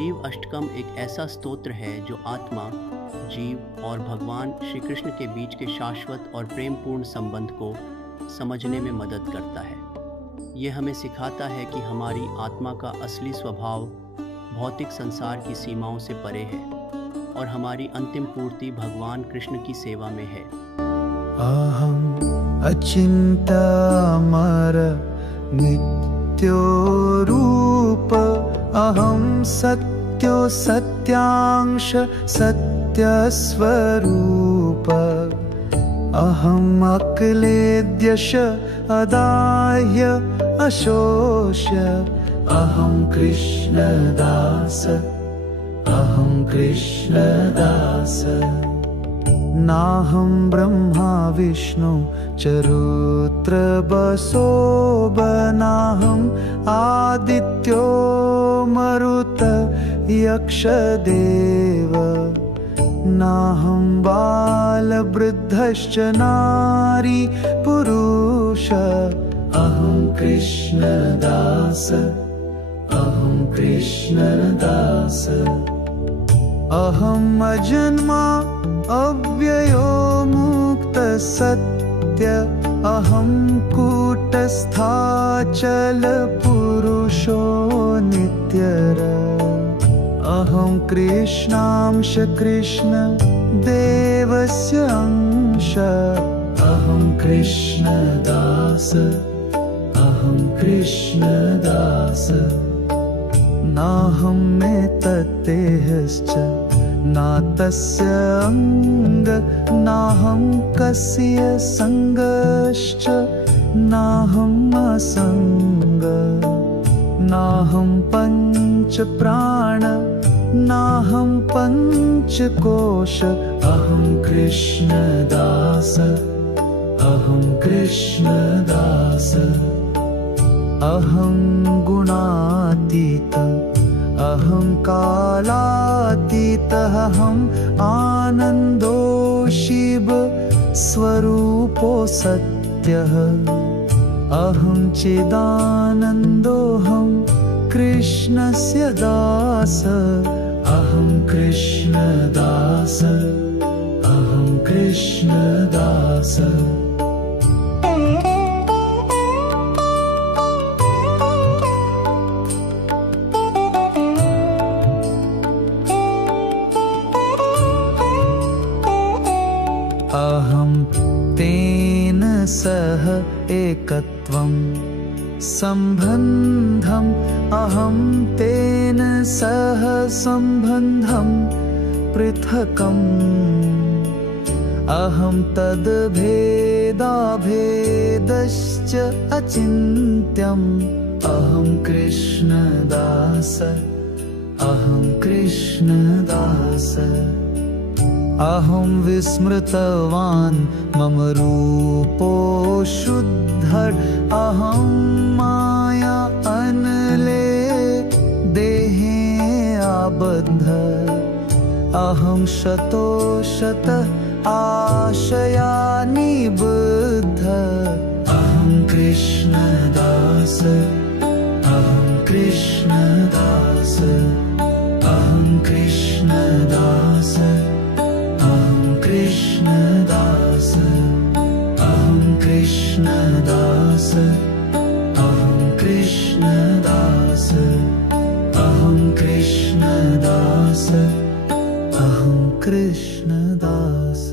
जीव अष्टकम एक ऐसा स्तोत्र है जो आत्मा, जीव और भगवान श्री कृष्ण के बीच के शाश्वत और प्रेमपूर्ण संबंध को समझने में मदद करता है। ये हमें सिखाता है कि हमारी आत्मा का असली स्वभाव भौतिक संसार की सीमाओं से परे है और हमारी अंतिम पूर्ति भगवान कृष्ण की सेवा में है। अहम् अचिन्तामर नित्यो रूप अहं सत्यो सत्यांश सत्यस्वरूप। अहम् अक्लेद्यश अदाह्य अशोष्य अहं कृष्णदास। अहं कृष्णदास। नाहं ब्रह्मा विष्णु चरुत्रबसोबनाहम् आदित्यो मरुत यक्षदेव। नाहं बालवृद्धश्च नारी पुरुष। अहं कृष्णदास। अहं कृष्णदास। अहम् अजन्मा अव्ययो मुक्तसत्य अहं कूटस्थाचलपुरुषो नित्यर। अहं कृष्णांश कृष्ण देवस्य अंश। अहं कृष्णदास अहं कृष्णदास। नाहं मे तत्तेहश्च ना तस्य अङ्ग नाहं कस्य सङ्गश्च नाहम् असङ्ग नाहं पञ्चप्राण नाहं पञ्चकोश अहं कृष्णदास अहं कृष्णदास अहं गुणातीत अहं अहम् आनन्दो शिव स्वरूपो सत्यः। अहं चिदानन्दोऽहं कृष्णस्य दास। अहं कृष्णदास। अहं कृष्णदास सह एकत्वं सम्बन्धम् अहं तेन सह सम्बन्धं पृथकम्। अहं तद्भेदाभेदश्च अचिन्त्यम्। अहं कृष्णदास अहं कृष्णदास अहं विस्मृतवान् मम रूपो शुद्ध अहं माया अनले देहे आबद्ध। अहं शतो शतः आशया निबद्ध। अहं कृष्णदास। अहं कृष्णदास। अहं कृष्णदास। कृष्णदास अहं कृष्णदास अहं कृष्णदास अहं कृष्णदास अहं कृष्णदास